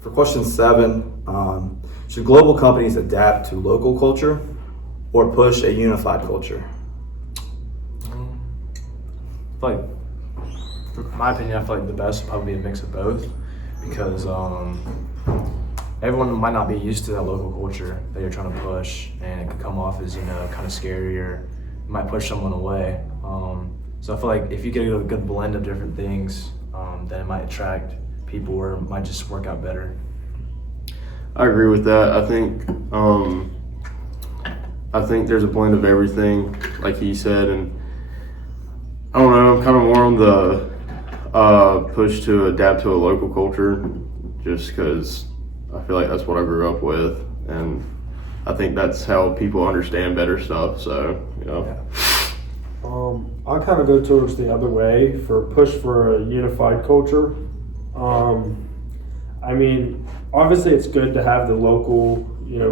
for question 7, should global companies adapt to local culture or push a unified culture? Like, in my opinion, I feel like the best would probably be a mix of both, because everyone might not be used to that local culture that you're trying to push, and it could come off as, kind of scary, or it might push someone away. So I feel like if you get a good blend of different things, then it might attract people, or it might just work out better. I agree with that. I think there's a blend of everything, like he said, and I don't know, I'm kind of more on the push to adapt to a local culture, just because I feel like that's what I grew up with, and I think that's how people understand better stuff, so, Yeah. I kind of go towards the other way for push for a unified culture. I mean, obviously it's good to have the local,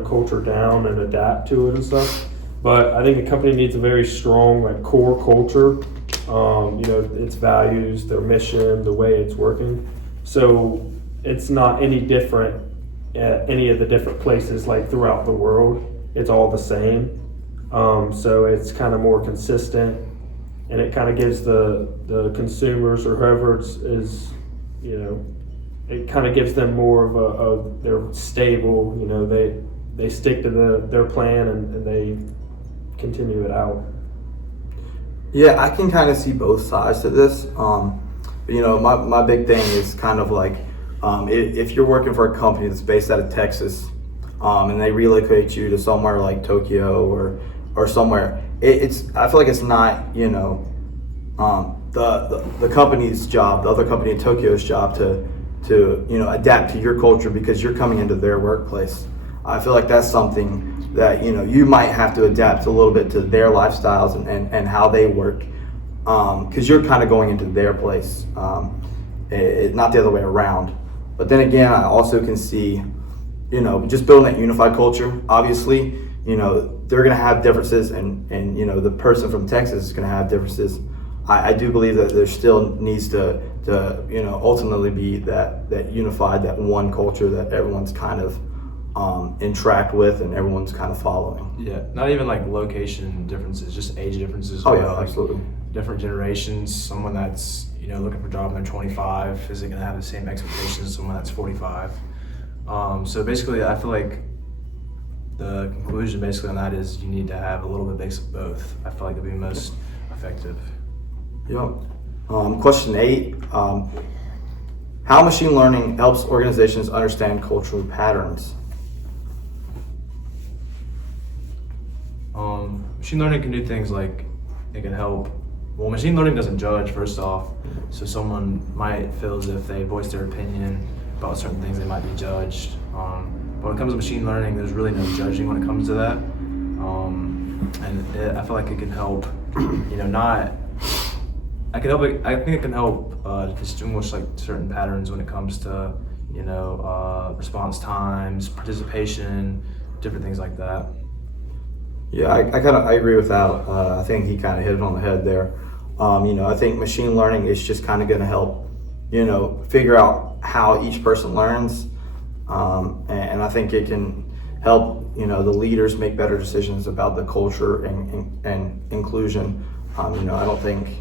culture down and adapt to it and stuff. But I think a company needs a very strong, core culture. Its values, their mission, the way it's working. So it's not any different at any of the different places throughout the world. It's all the same. So it's kind of more consistent, and it kind of gives the consumers or whoever it kind of gives them more of they're stable. They stick to their plan and they continue it out. Yeah, I can kind of see both sides to this. My big thing is kind of if you're working for a company that's based out of Texas, and they relocate you to somewhere like Tokyo or somewhere, I feel like it's not the company's job, the other company in Tokyo's job to adapt to your culture because you're coming into their workplace. I feel like that's something that you might have to adapt a little bit to their lifestyles and how they work, because you're kind of going into their place, not the other way around. But then again, I also can see just building that unified culture. Obviously, they're going to have differences, and the person from Texas is going to have differences. I do believe that there still needs to ultimately be that unified, that one culture that everyone's kind of interact with and everyone's kind of following. Yeah, not even location differences, just age differences. Oh yeah, absolutely. Different generations. Someone that's looking for a job and they're 25 isn't going to have the same expectations as someone that's 45. So basically, I feel like the conclusion basically on that is you need to have a little bit mix of both. I feel like it'll be most effective. Yep. Question 8. How machine learning helps organizations understand cultural patterns? Machine learning can do things like it can help. Well, machine learning doesn't judge, first off, so someone might feel as if they voice their opinion about certain things, they might be judged. But when it comes to machine learning, there's really no judging when it comes to that. I feel like it can help, I think it can help distinguish certain patterns when it comes to, response times, participation, different things like that. Yeah, I agree with that. I think he kind of hit it on the head there. I think machine learning is just kind of going to help, figure out how each person learns, and I think it can help, the leaders make better decisions about the culture and inclusion. I don't think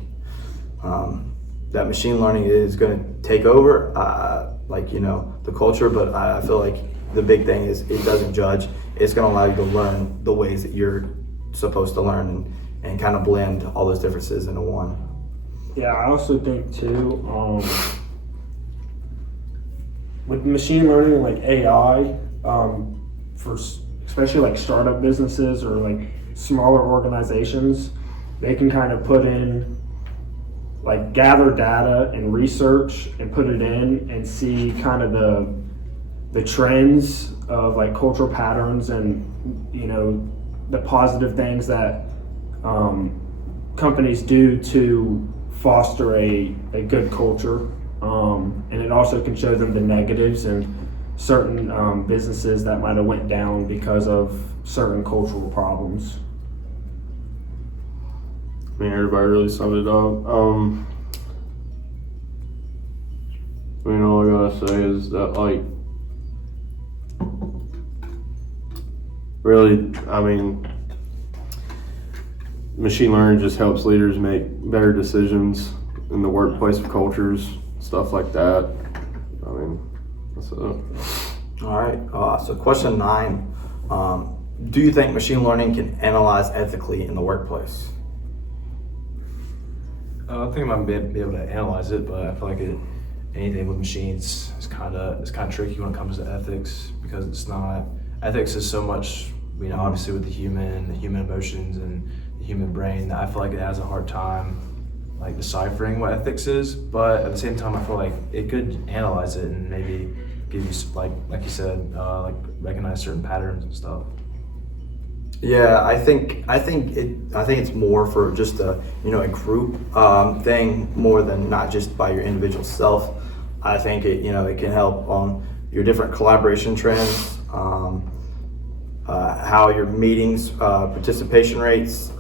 that machine learning is going to take over, the culture, but I feel like the big thing is it doesn't judge. It's going to allow you to learn the ways that you're supposed to learn and kind of blend all those differences into one. Yeah, I also think too, with machine learning AI, for especially startup businesses or smaller organizations, they can kind of put in gather data and research and put it in and see kind of the trends of cultural patterns and the positive things that companies do to foster a good culture, and it also can show them the negatives and certain businesses that might have went down because of certain cultural problems. I mean, everybody really summed it up. All I gotta say is that really, I mean, machine learning just helps leaders make better decisions in the workplace of cultures, stuff like that. I mean, that's it. All right. So question 9: do you think machine learning can analyze ethically in the workplace? I think I might be able to analyze it, but I feel like anything with machines is kind of tricky when it comes to ethics, because it's not, ethics is so much, obviously with the human emotions and the human brain, that I feel like it has a hard time like deciphering what ethics is. But at the same time, I feel like it could analyze it and maybe give you like you said, like recognize certain patterns and stuff. Yeah, I think it's more for just a group thing more than not just by your individual self. I think it can help on your different collaboration trends, how your meetings participation rates,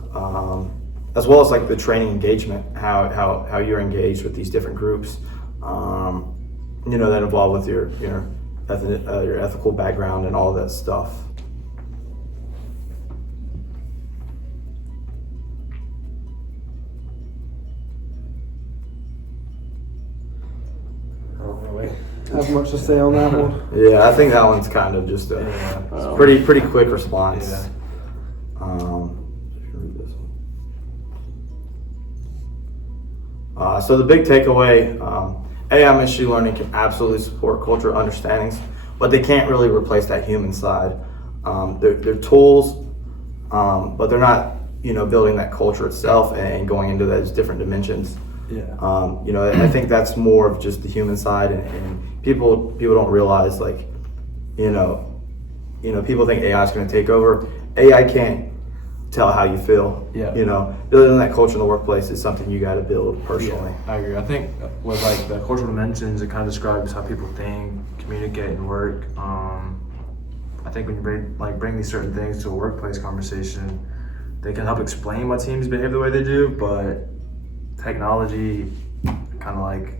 as well as like the training engagement, how you're engaged with these different groups, that involve with your ethical background and all that stuff. I don't really have much to say on that one. Yeah, I think that one's kind of just a pretty quick response. Yeah. So the big takeaway, AI machine learning can absolutely support cultural understandings, but they can't really replace that human side. They're tools, but they're not, building that culture itself and going into those different dimensions. Yeah. I think that's more of just the human side, and people don't realize, like, people think AI is going to take over. AI can't tell how you feel. Yeah. Building that culture in the workplace is something you got to build personally. Yeah, I agree. I think with like the cultural dimensions, it kind of describes how people think, communicate, and work. I think when you bring these certain things to a workplace conversation, they can help explain why teams behave the way they do. But technology, kind of like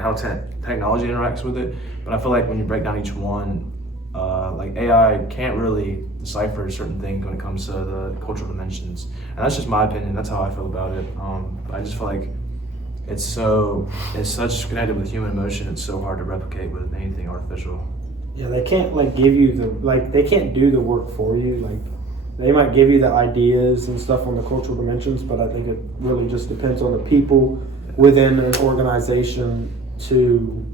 how technology interacts with it. But I feel like when you break down each one, like AI can't really decipher certain things when it comes to the cultural dimensions, and that's just my opinion. That's how I feel about it. I just feel like it's such connected with human emotion. It's so hard to replicate with anything artificial. Yeah, they can't give you they can't do the work for you. Like, they might give you the ideas and stuff on the cultural dimensions, but I think it really just depends on the people within an organization to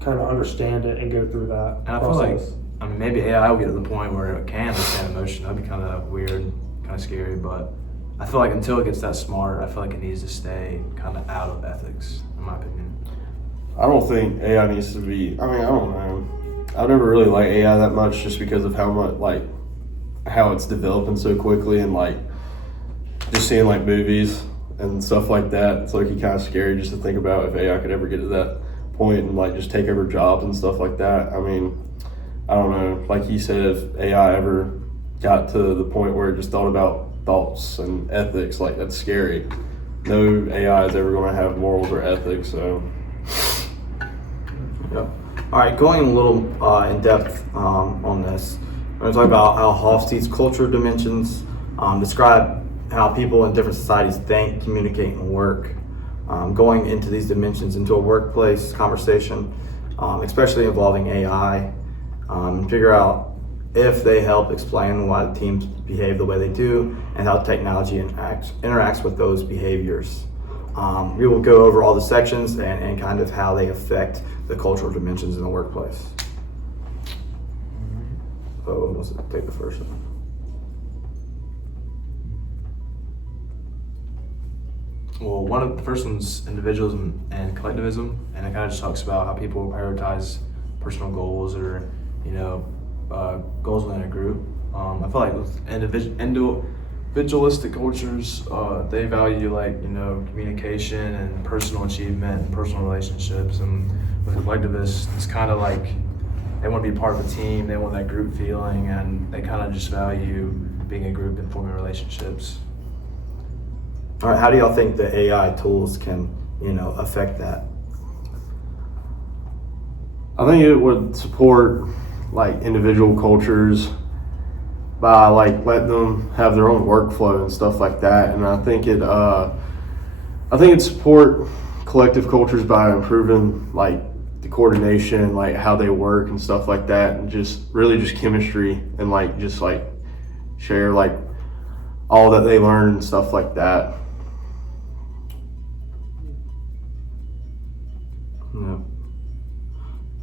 kind of understand it and go through that And I process. feel like, maybe AI will get to the point where it can understand emotion. That'd be kind of weird, kind of scary, but I feel like until it gets that smart, I feel like it needs to stay kind of out of ethics, in my opinion. I don't think AI needs to be. I don't know. I've never really liked AI that much, just because of how it's developing so quickly, and just seeing movies and stuff like that. It's kind of scary just to think about if AI could ever get to that point and just take over jobs and stuff like that. I don't know. Like he said, if AI ever got to the point where it just thought about thoughts and ethics, that's scary. No AI is ever going to have morals or ethics. So. Yep. All right, going a little in depth on this, we're going to talk about how Hofstede's culture dimensions describe how people in different societies think, communicate, and work. Going into these dimensions into a workplace conversation, especially involving AI, figure out if they help explain why teams behave the way they do and how technology interacts with those behaviors. We will go over all the sections and kind of how they affect the cultural dimensions in the workplace. So let's take the first one. Well, one of the first one's individualism and collectivism, and it kind of just talks about how people prioritize personal goals or, goals within a group. I feel like with individualistic cultures, they value communication and personal achievement and personal relationships, and with collectivists, it's kind of they want to be part of a team, they want that group feeling, and they kind of just value being a group and forming relationships. All right, how do y'all think the AI tools can, affect that? I think it would support like individual cultures by like letting them have their own workflow and stuff like that. And I think it support collective cultures by improving like the coordination, like how they work and stuff like that, and just really just chemistry and like just like share like all that they learn and stuff like that. Yeah.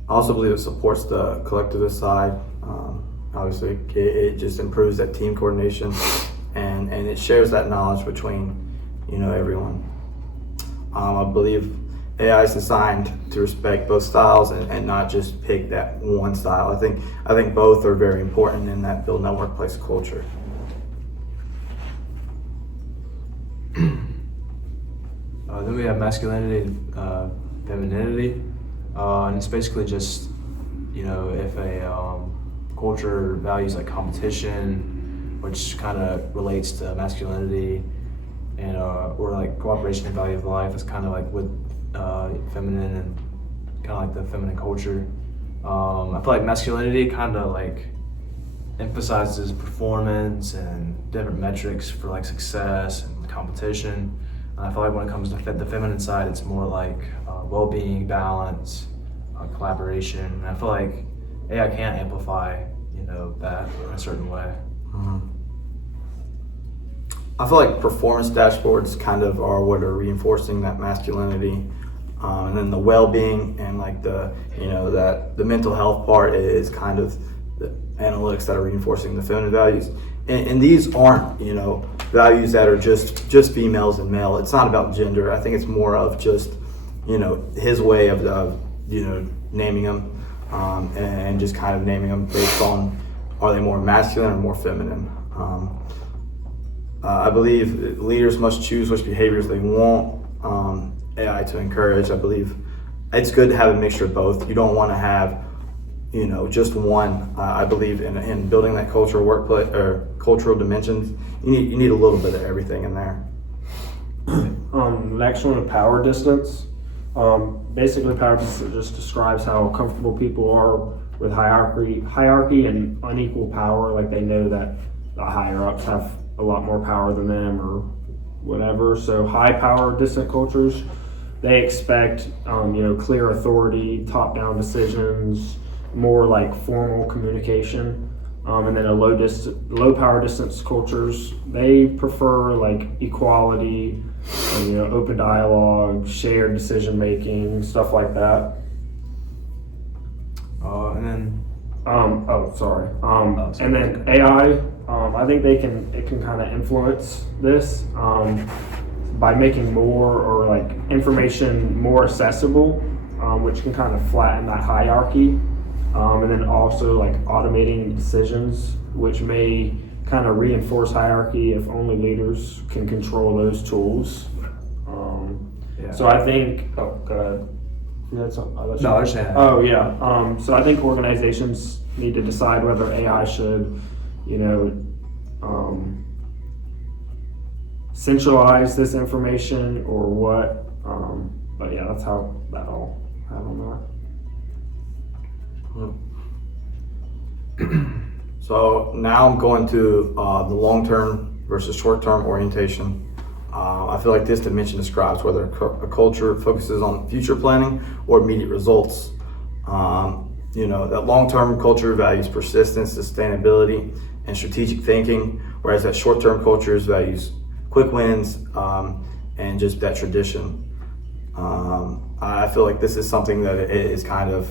I also believe it supports the collectivist side. Obviously, it just improves that team coordination, and it shares that knowledge between, everyone. I believe AI is designed to respect both styles and not just pick that one style. I think both are very important in that building that workplace culture. Then we have masculinity and femininity, and it's basically just, if a culture values like competition, which kind of relates to masculinity, and or like cooperation and value of life, it's kind of like with feminine and kind of like the feminine culture. I feel like masculinity kind of like emphasizes performance and different metrics for like success and competition. And I feel like when it comes to the feminine side, it's more like well-being, balance, collaboration. And I feel like AI can amplify, that in a certain way. Mm-hmm. I feel like performance dashboards kind of are what are reinforcing that masculinity, and then the well-being and like the that the mental health part is kind of the analytics that are reinforcing the feminine values. And these aren't values that are just females and male. It's not about gender. I think it's more of just his way of naming them, and just kind of naming them based on, are they more masculine or more feminine. I believe leaders must choose which behaviors they want AI to encourage. I believe it's good to have a mixture of both. You don't want to have just one. I believe in building that cultural workplace or cultural dimensions. You need a little bit of everything in there. Next one, power distance. Basically, power distance just describes how comfortable people are with hierarchy and unequal power. Like they know that the higher ups have a lot more power than them or whatever. So high power distant cultures, they expect clear authority, top down decisions, more like formal communication. And then low power distance cultures, they prefer like equality, open dialogue, shared decision making, stuff like that. And then and then AI, I think it can kind of influence this by making more or like information more accessible, which can kind of flatten that hierarchy. And then also like automating decisions, which may kind of reinforce hierarchy if only leaders can control those tools. So I think, go ahead. You had something? No, I was saying. Oh yeah. So I think organizations need to decide whether AI should, centralize this information or what. But yeah, that's how that all have on that. So now I'm going to the long-term versus short-term orientation. I feel like this dimension describes whether a culture focuses on future planning or immediate results. That long-term culture values persistence, sustainability, and strategic thinking, whereas that short-term culture values quick wins and just that tradition. I feel like this is something that is kind of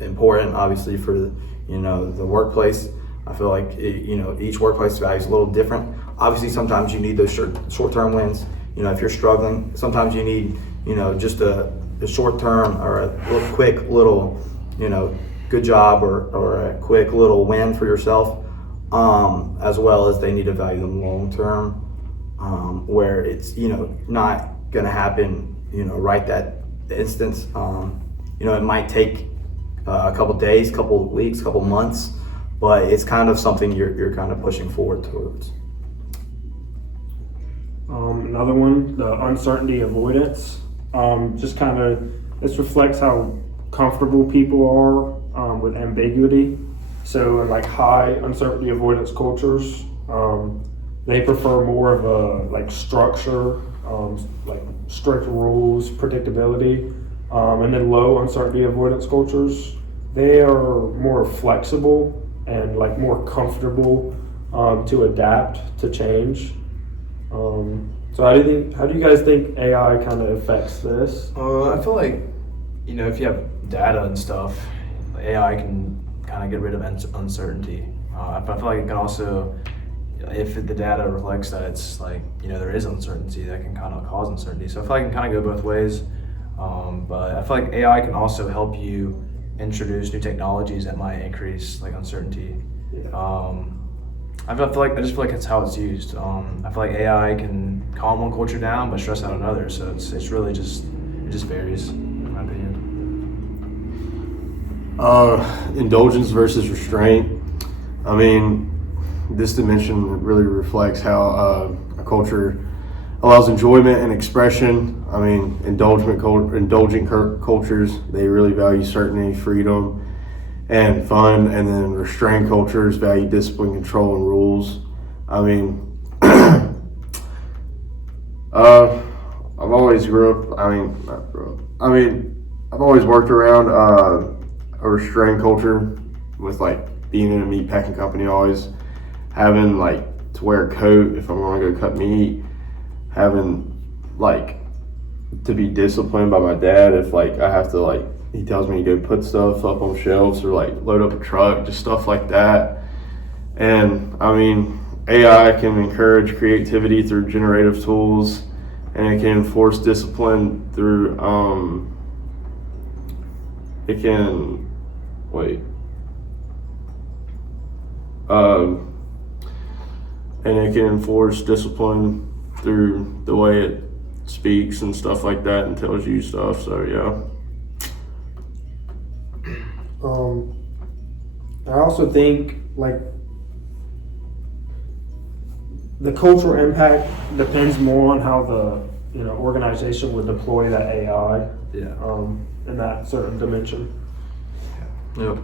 important, obviously, for the workplace. I feel like each workplace values a little different. Obviously, sometimes you need those short-term wins. If you're struggling, sometimes you need just a short-term or a quick little good job or a quick little win for yourself, as well as they need to value them long-term, where it's not going to happen right that instance. It might take a couple days, couple weeks, couple months, but it's kind of something you're kind of pushing forward towards. Another one, the uncertainty avoidance. Just kind of, this reflects how comfortable people are with ambiguity. So in like high uncertainty avoidance cultures, they prefer more of a like structure, like strict rules, predictability. And then low uncertainty avoidance cultures, they are more flexible and like more comfortable to adapt to change. So how do you guys think AI kind of affects this? I feel like, you know, if you have data and stuff, AI can kind of get rid of uncertainty. I feel like it can also, if the data reflects that it's like, you know, there is uncertainty, that can kind of cause uncertainty. So I feel like it can kind of go both ways. But I feel like AI can also help you introduce new technologies that might increase like uncertainty. I just feel like that's how it's used. I feel like AI can calm one culture down but stress out another. So it's really just, it just varies, in my opinion. Indulgence versus restraint. I mean, this dimension really reflects how a culture allows enjoyment and expression. I mean, indulgent cultures, they really value certainty, freedom, and fun, and then restrained cultures value discipline, control, and rules. I mean, I've always I've always worked around a restrained culture with like being in a meat packing company, always having like to wear a coat if I'm going to go cut meat, having like to be disciplined by my dad if like I have to like he tells me to go put stuff up on shelves or like load up a truck, just stuff like that. And I mean, AI can encourage creativity through generative tools, and it can enforce discipline through it can and it can enforce discipline through the way it speaks and stuff like that and tells you stuff. So yeah. I also think like the cultural impact depends more on how the organization would deploy that AI in that certain dimension. Yep.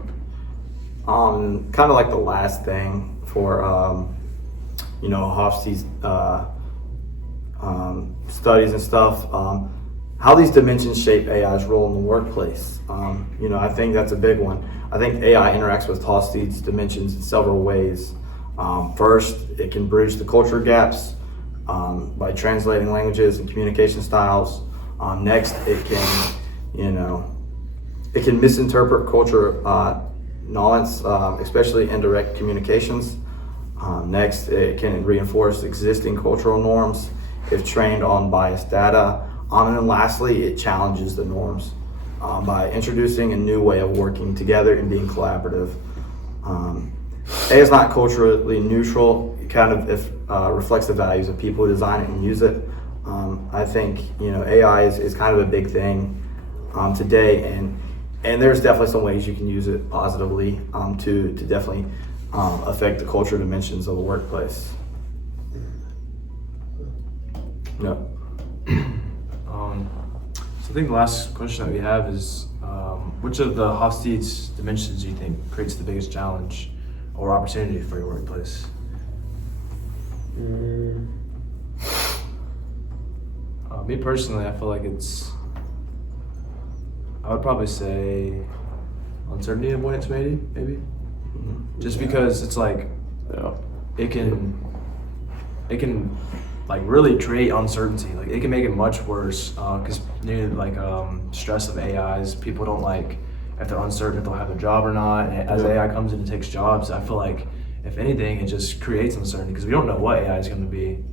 Kind of like the last thing for Hofstede's studies and stuff. How these dimensions shape AI's role in the workplace. I think that's a big one. I think AI interacts with Hofstede's dimensions in several ways. First, it can bridge the culture gaps by translating languages and communication styles. Next, it can misinterpret culture nuance, especially indirect communications. Next, it can reinforce existing cultural norms if trained on biased data. And then lastly, it challenges the norms by introducing a new way of working together and being collaborative. AI is not culturally neutral. It kind of reflects the values of people who design it and use it. I think AI is kind of a big thing today, and there's definitely some ways you can use it positively to definitely affect the cultural dimensions of the workplace. No. So I think the last question that we have is, which of the Hofstede's dimensions do you think creates the biggest challenge or opportunity for your workplace? Me personally, I feel like I would probably say uncertainty avoidance, maybe. Just because it's like, it can like really create uncertainty. Like it can make it much worse because stress of AIs, people don't like if they're uncertain if they'll have a job or not. And as AI comes in and takes jobs, I feel like if anything, it just creates uncertainty because we don't know what AI is going to be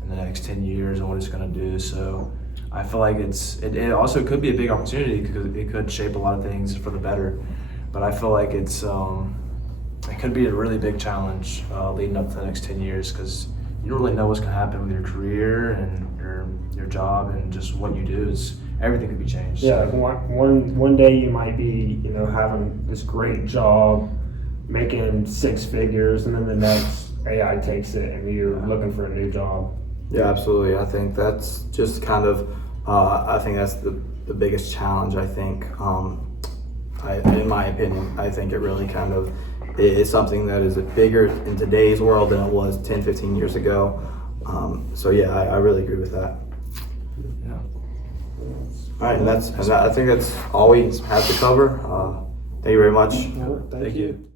in the next 10 years and what it's going to do. So I feel like it also could be a big opportunity because it could shape a lot of things for the better. But I feel like it could be a really big challenge leading up to the next 10 years because you don't really know what's going to happen with your career and your job and just what you do. Everything could be changed. Yeah, one day you might be having this great job, making 6 figures, and then the next AI takes it and you're looking for a new job. Yeah, absolutely. I think that's just kind of I think that's the biggest challenge. I think In my opinion, I think it really kind of is something that is bigger in today's world than it was 10, 15 years ago. So yeah, I really agree with that. Yeah. All right, and I think that's all we have to cover. Thank you very much. Thank you.